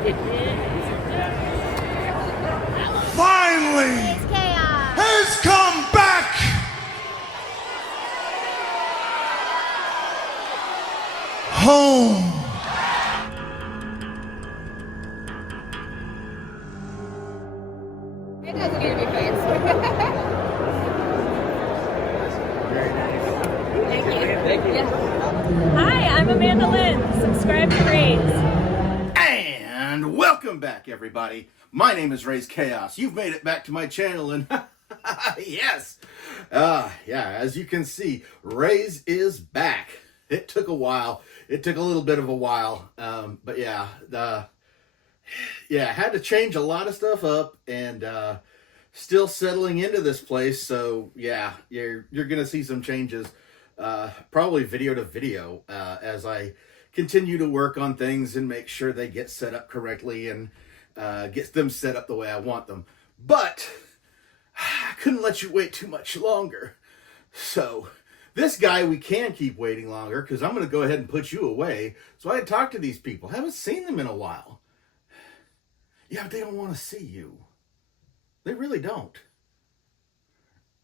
Finally has come back. Home. It doesn't need to be fixed. Thank you. Thank you. Yeah. Hi, I'm Amanda Lynne. Subscribe to Raze. And welcome back, everybody. My name is Raze Chaos. You've made it back to my channel, and yes, as you can see, Raze is back. It took a while. It took a little bit of a while, but had to change a lot of stuff up, and still settling into this place. So yeah, you're gonna see some changes, probably video to video, as I continue to work on things and make sure they get set up correctly and get them set up the way I want them. But I couldn't let you wait too much longer. So this guy, we can keep waiting longer because I'm going to go ahead and put you away so I can talk to these people. Haven't seen them in a while. Yeah, but they don't want to see you. They really don't.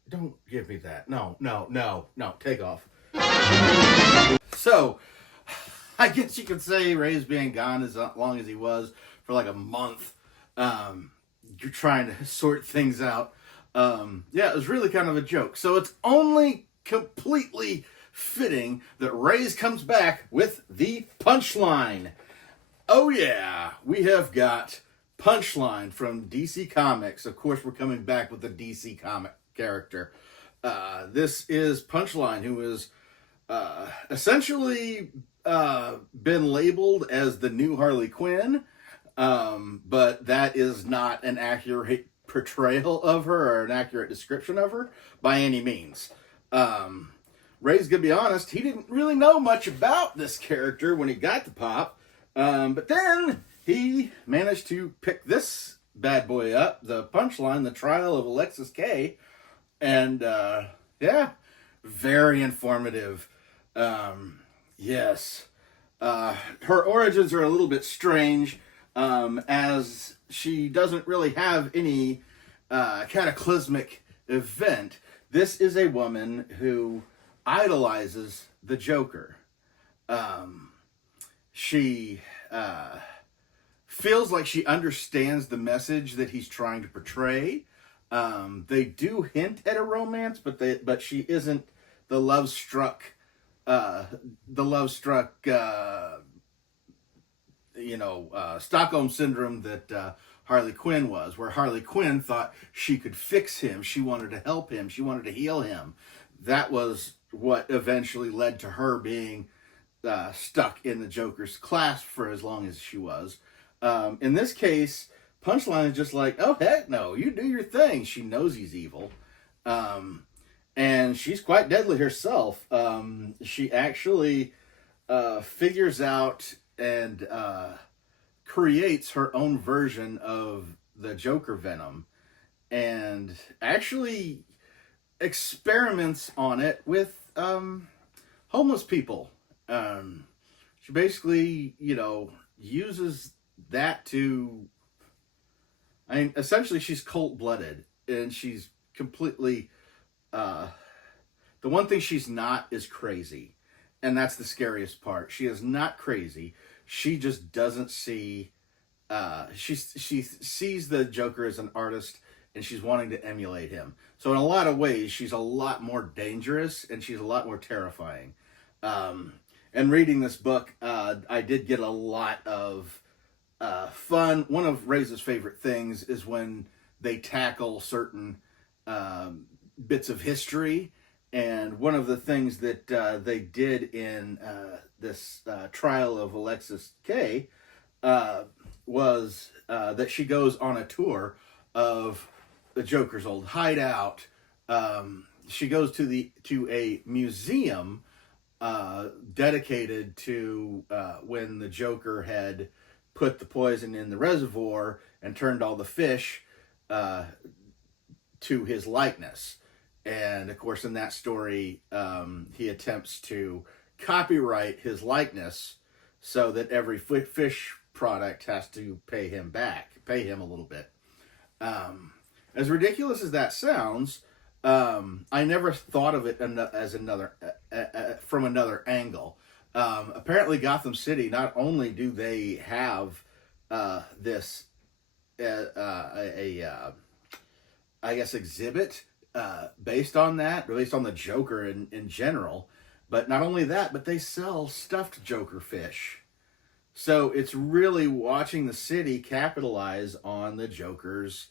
Don't give me that. No, take off. So, I guess you could say Raze being gone as long as he was for like a month. You're trying to sort things out. It was really kind of a joke. So it's only completely fitting that Raze comes back with the Punchline. Oh yeah, we have got Punchline from DC Comics. Of course, we're coming back with the DC comic character. This is Punchline, who is essentially been labeled as the new Harley Quinn, but that is not an accurate portrayal of her or an accurate description of her by any means. Ray's gonna be honest, he didn't really know much about this character when he got the pop, but then he managed to pick this bad boy up, the Punchline, the trial of Alexis K, and very informative. Yes. Her origins are a little bit strange, as she doesn't really have any cataclysmic event. This is a woman who idolizes the Joker. She feels like she understands the message that he's trying to portray. They do hint at a romance, but she isn't the love-struck Stockholm syndrome that Harley Quinn was, where Harley Quinn thought she could fix him. She wanted to help him. She wanted to heal him. That was what eventually led to her being stuck in the Joker's clasp for as long as she was. In this case, Punchline is just like, oh, heck no, you do your thing. She knows he's evil. And she's quite deadly herself. She actually figures out and creates her own version of the Joker venom, and actually experiments on it with homeless people. She basically, uses that to... essentially she's cold-blooded, and she's completely... the one thing she's not is crazy. And that's the scariest part. She is not crazy. She just doesn't see... she sees the Joker as an artist, and she's wanting to emulate him. So in a lot of ways, she's a lot more dangerous, and she's a lot more terrifying. And reading this book, I did get a lot of fun. One of Raze's favorite things is when they tackle certain bits of history. And one of the things that they did in this trial of Alexis K was that she goes on a tour of the Joker's old hideout. She goes to a museum dedicated to when the Joker had put the poison in the reservoir and turned all the fish to his likeness. And of course, in that story, he attempts to copyright his likeness so that every fish product has to pay him a little bit. As ridiculous as that sounds, I never thought of it as from another angle. Apparently, Gotham City, not only do they have this I guess exhibit based on the Joker in general, but not only that, but they sell stuffed Joker fish. So it's really watching the city capitalize on the Joker's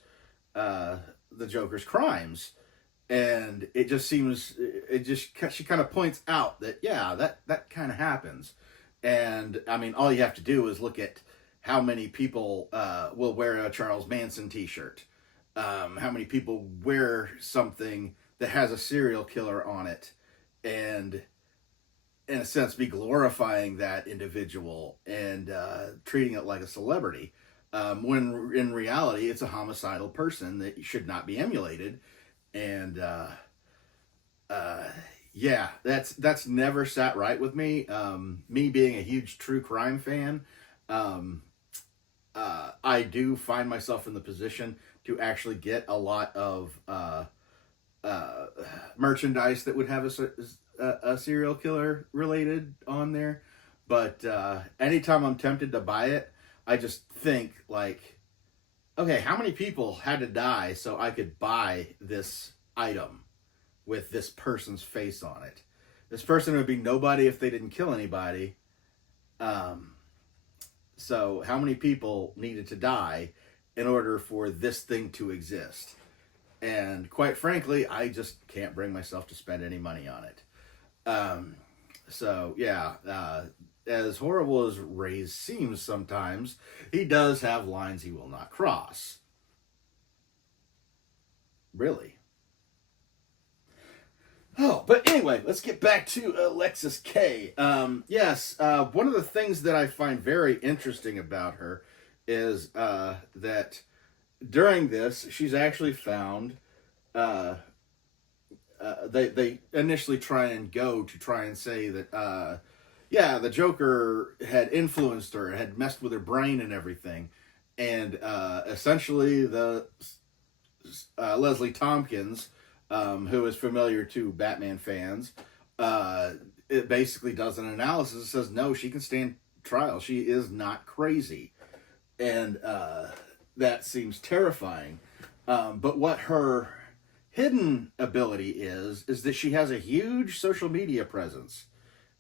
crimes. And it just seems, she kind of points out that, yeah, that kind of happens. And I mean, all you have to do is look at how many people will wear a Charles Manson t-shirt. How many people wear something that has a serial killer on it, and in a sense be glorifying that individual and treating it like a celebrity, when in reality it's a homicidal person that should not be emulated. And yeah, that's never sat right with me. Me being a huge true crime fan, I do find myself in the position to actually get a lot of merchandise that would have a serial killer related on there. But anytime I'm tempted to buy it, I just think like, okay, how many people had to die so I could buy this item with this person's face on it? This person would be nobody if they didn't kill anybody. So how many people needed to die in order for this thing to exist? And quite frankly, I just can't bring myself to spend any money on it. So yeah, as horrible as Raze seems sometimes, he does have lines he will not cross. Really. Oh, but anyway, let's get back to Alexis K. Yes, one of the things that I find very interesting about her is that during this, she's actually found, they initially try and say that, yeah, the Joker had influenced her, had messed with her brain and everything. And essentially the Leslie Tompkins, who is familiar to Batman fans, it basically does an analysis and says, no, she can stand trial. She is not crazy. And that seems terrifying. But what her hidden ability is that she has a huge social media presence.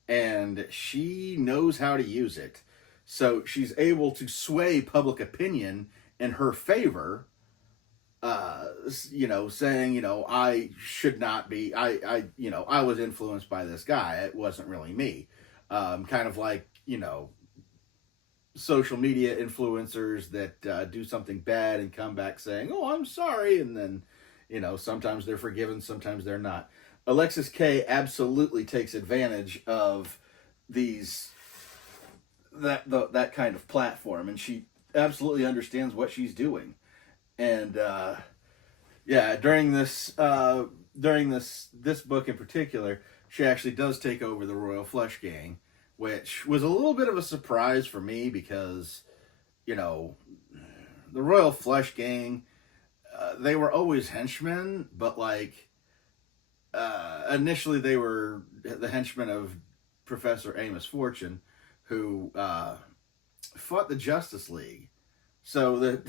And she knows how to use it. So she's able to sway public opinion in her favor, saying, I should not be, I was influenced by this guy. It wasn't really me. Kind of like, social media influencers that do something bad and come back saying, oh, I'm sorry. And then, sometimes they're forgiven, sometimes they're not. Alexis K absolutely takes advantage of that kind of platform, and she absolutely understands what she's doing. And yeah, during this book in particular, she actually does take over the Royal Flush Gang, which was a little bit of a surprise for me because, the Royal Flush Gang, they were always henchmen, but initially they were the henchmen of Professor Amos Fortune, who fought the Justice League. So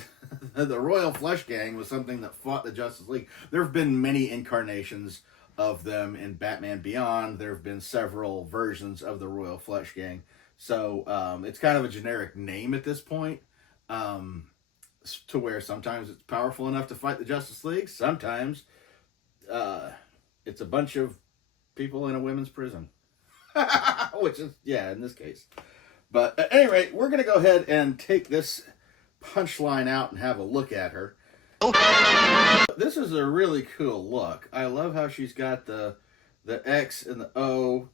the Royal Flush Gang was something that fought the Justice League. There have been many incarnations of them in Batman Beyond. There have been several versions of the Royal Flush Gang. So it's kind of a generic name at this point, to where sometimes it's powerful enough to fight the Justice League. Sometimes it's a bunch of people in a women's prison. Which is, yeah, in this case. But at any rate, we're going to go ahead and take this punchline out and have a look at her. This is a really cool look. I love how she's got the X and the O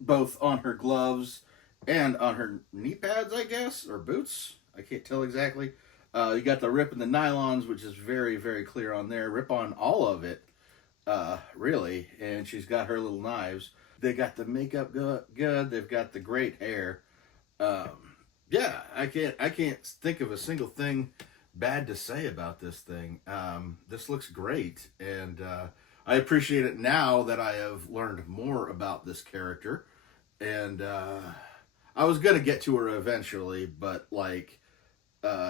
both on her gloves and on her knee pads, I guess, or boots. I can't tell exactly. You got the rip in the nylons, which is very, very clear on there. Rip on all of it, really. And she's got her little knives. They got the makeup good. They've got the great hair. Yeah, I can't think of a single thing bad to say about this thing. This looks great, and I appreciate it now that I have learned more about this character. And I was gonna get to her eventually, but like,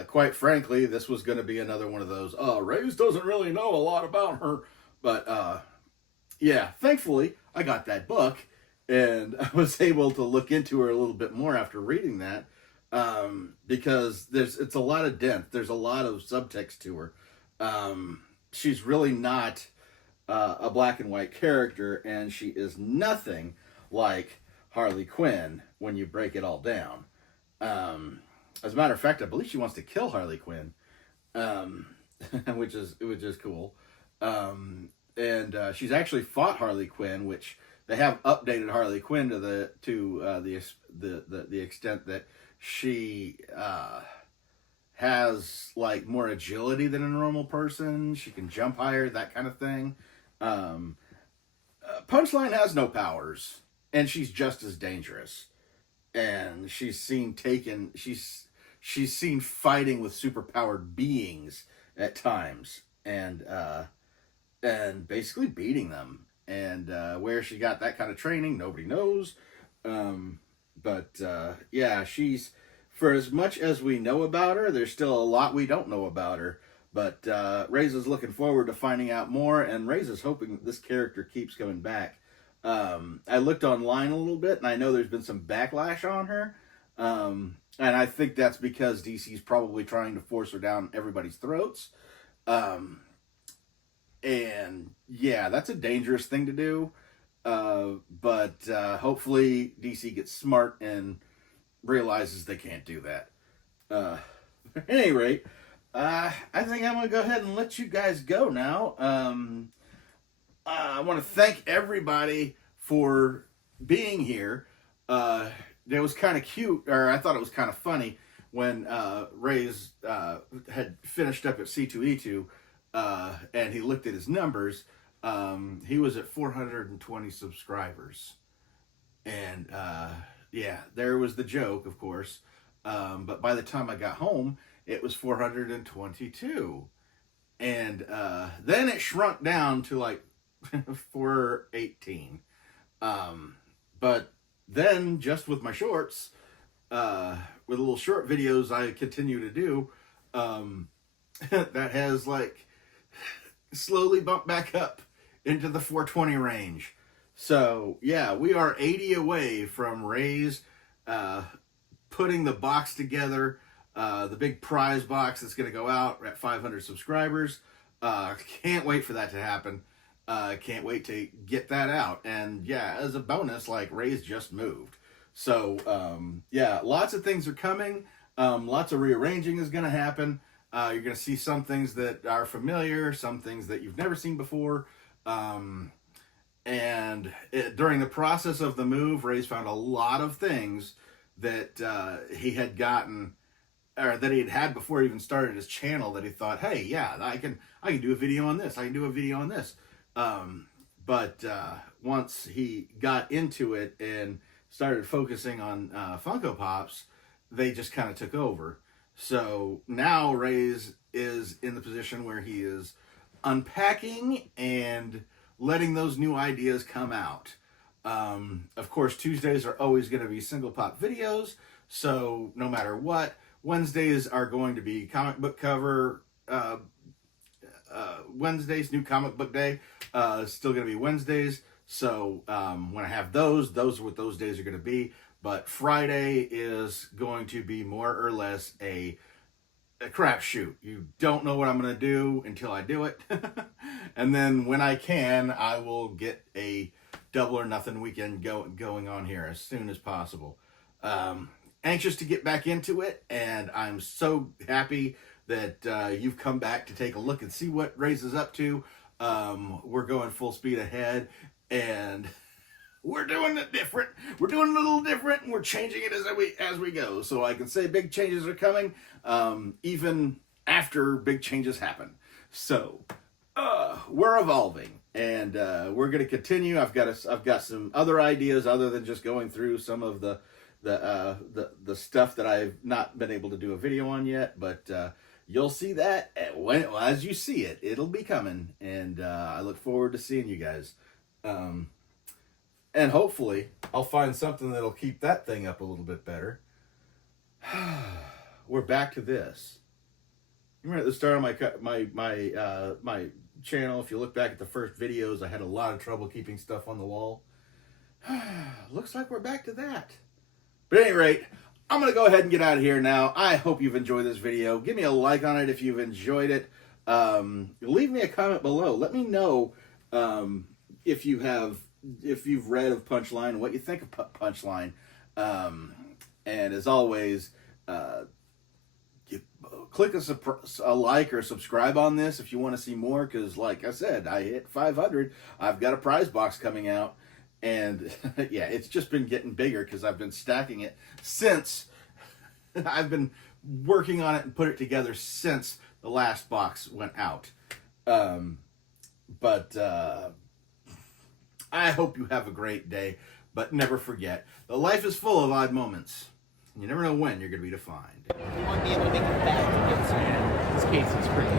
quite frankly, this was gonna be another one of those. Raze doesn't really know a lot about her, but yeah, thankfully I got that book, and I was able to look into her a little bit more after reading that. Because it's a lot of depth. There's a lot of subtext to her. She's really not a black and white character, and she is nothing like Harley Quinn when you break it all down. As a matter of fact, I believe she wants to kill Harley Quinn, which is cool. And she's actually fought Harley Quinn, which they have updated Harley Quinn to the extent that she has like more agility than a normal person. She can jump higher, that kind of thing. Punchline has no powers, and she's just as dangerous. And she's seen fighting with superpowered beings at times, and basically beating them. And where she got that kind of training, nobody knows. But yeah, she's, for as much as we know about her, there's still a lot we don't know about her. But Raze is looking forward to finding out more, and Raze is hoping this character keeps coming back. I looked online a little bit, and I know there's been some backlash on her. And I think that's because DC's probably trying to force her down everybody's throats. And yeah, that's a dangerous thing to do. But hopefully DC gets smart and realizes they can't do that. At any rate, I think I'm going to go ahead and let you guys go now. I want to thank everybody for being here. It was kind of cute, or I thought it was kind of funny when Raze had finished up at C2E2, and he looked at his numbers. He was at 420 subscribers, and yeah, there was the joke, of course. But by the time I got home, it was 422, and then it shrunk down to like 418. But then, just with my shorts, with little short videos I continue to do, that has like slowly bumped back up into the 420 range. So yeah, we are 80 away from Raze putting the box together, the big prize box that's going to go out at 500 subscribers. Can't wait for that to happen. Can't wait to get that out. And yeah, as a bonus, like, Raze just moved. So yeah, lots of things are coming. Lots of rearranging is going to happen. You're going to see some things that are familiar, some things that you've never seen before. During the process of the move, Raze found a lot of things that he had gotten, or that he had before he even started his channel, that he thought, hey, yeah, I can do a video on this. I can do a video on this. But once he got into it and started focusing on Funko Pops, they just kind of took over. So now Raze is in the position where he is unpacking and letting those new ideas come out. Of course, Tuesdays are always going to be single pop videos, so no matter what, Wednesdays are going to be comic book cover. Wednesdays, new comic book day, still going to be Wednesdays. So when I have those are what those days are going to be. But Friday is going to be more or less a crapshoot. You don't know what I'm going to do until I do it. And then when I can, I will get a double or nothing weekend going on here as soon as possible. Anxious to get back into it, and I'm so happy that you've come back to take a look and see what Raze is up to. We're going full speed ahead, and we're doing it different. We're doing it a little different, and we're changing it as we go. So I can say big changes are coming, even after big changes happen. So we're evolving, and we're going to continue. I've got some other ideas other than just going through some of the the stuff that I've not been able to do a video on yet, but you'll see that as you see it. It'll be coming, and I look forward to seeing you guys. And hopefully I'll find something that'll keep that thing up a little bit better. We're back to this. You remember at the start of my channel, if you look back at the first videos, I had a lot of trouble keeping stuff on the wall. Looks like we're back to that. But at any rate, I'm going to go ahead and get out of here now. I hope you've enjoyed this video. Give me a like on it if you've enjoyed it. Leave me a comment below. Let me know if you've read of Punchline, what you think of Punchline. And as always, click a like or subscribe on this if you want to see more, because like I said, I hit 500. I've got a prize box coming out, and yeah, it's just been getting bigger because I've been stacking it since I've been working on it and put it together since the last box went out. But I hope you have a great day, but never forget, the life is full of odd moments. You never know when you're going to be defined. You want to be able to make it back to this case, it's pretty.